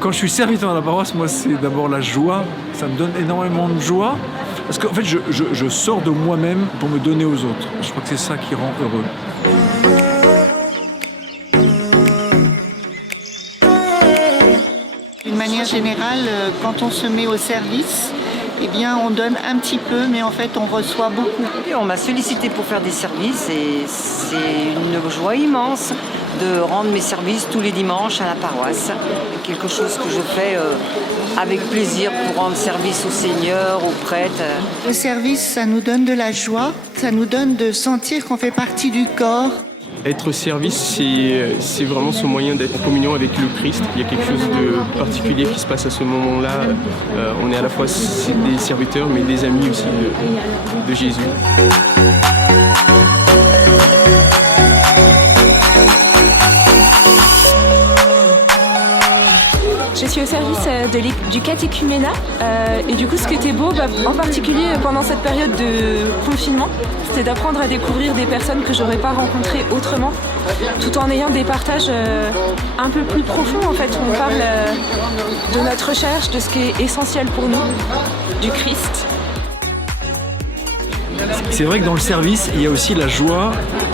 Quand je suis serviteur à la paroisse, moi, c'est d'abord la joie. Ça me donne énormément de joie. Parce qu'en fait, je sors de moi-même pour me donner aux autres. Je crois que c'est ça qui rend heureux. D'une manière générale, quand on se met au service, eh bien, on donne un petit peu, mais en fait, on reçoit beaucoup. Et on m'a sollicité pour faire des services et c'est une joie immense de rendre mes services tous les dimanches à la paroisse. Quelque chose que je fais avec plaisir pour rendre service au Seigneur, aux prêtres. Le service, ça nous donne de la joie, ça nous donne de sentir qu'on fait partie du corps. Être au service, c'est vraiment ce moyen d'être en communion avec le Christ. Il y a quelque chose de particulier qui se passe à ce moment-là. On est à la fois des serviteurs, mais des amis aussi de Jésus. Je suis au service du catéchuménat et du coup ce qui était beau, en particulier pendant cette période de confinement, c'était d'apprendre à découvrir des personnes que j'aurais pas rencontrées autrement, tout en ayant des partages un peu plus profonds en fait, où on parle de notre recherche, de ce qui est essentiel pour nous, du Christ. C'est vrai que dans le service, il y a aussi la joie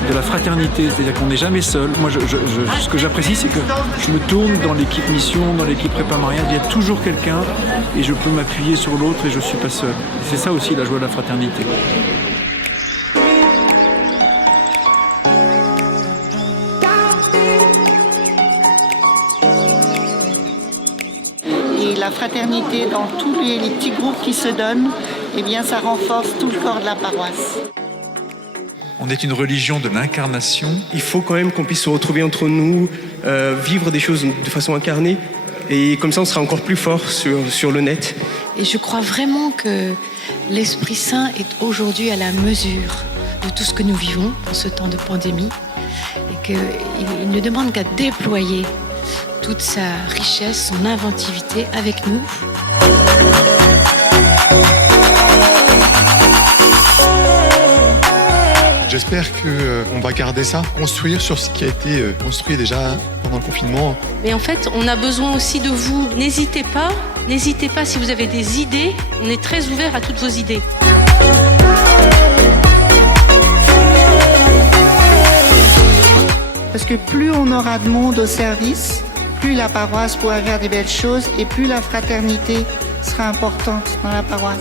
de la fraternité, c'est-à-dire qu'on n'est jamais seul. Moi, ce que j'apprécie, c'est que je me tourne dans l'équipe mission, dans l'équipe prépa mariage, il y a toujours quelqu'un et je peux m'appuyer sur l'autre et je ne suis pas seul. C'est ça aussi la joie de la fraternité. Et la fraternité dans tous les petits groupes qui se donnent, eh bien, ça renforce tout le corps de la paroisse. On est une religion de l'incarnation. Il faut quand même qu'on puisse se retrouver entre nous, vivre des choses de façon incarnée. Et comme ça, on sera encore plus fort sur le net. Et je crois vraiment que l'Esprit Saint est aujourd'hui à la mesure de tout ce que nous vivons dans ce temps de pandémie. Et qu'il ne demande qu'à déployer toute sa richesse, son inventivité avec nous. J'espère qu'on va garder ça, construire sur ce qui a été construit déjà pendant le confinement. Mais en fait, on a besoin aussi de vous. N'hésitez pas si vous avez des idées. On est très ouvert à toutes vos idées. Parce que plus on aura de monde au service, plus la paroisse pourra faire des belles choses et plus la fraternité sera importante dans la paroisse.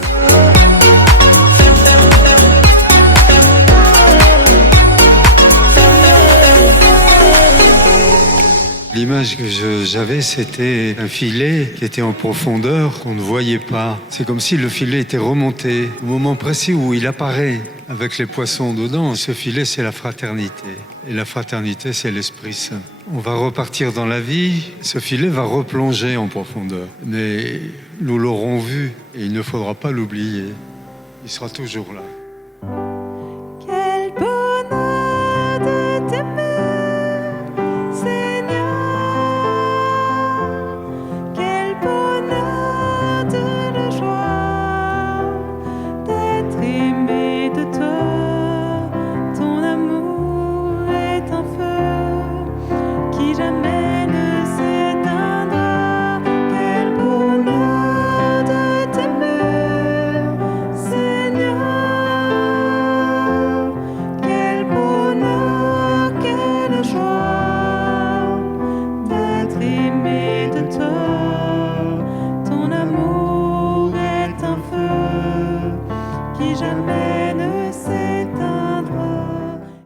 L'image que j'avais, c'était un filet qui était en profondeur, qu'on ne voyait pas. C'est comme si le filet était remonté. Au moment précis où il apparaît avec les poissons dedans, ce filet, c'est la fraternité. Et la fraternité, c'est l'Esprit Saint. On va repartir dans la vie, ce filet va replonger en profondeur. Mais nous l'aurons vu et il ne faudra pas l'oublier. Il sera toujours là.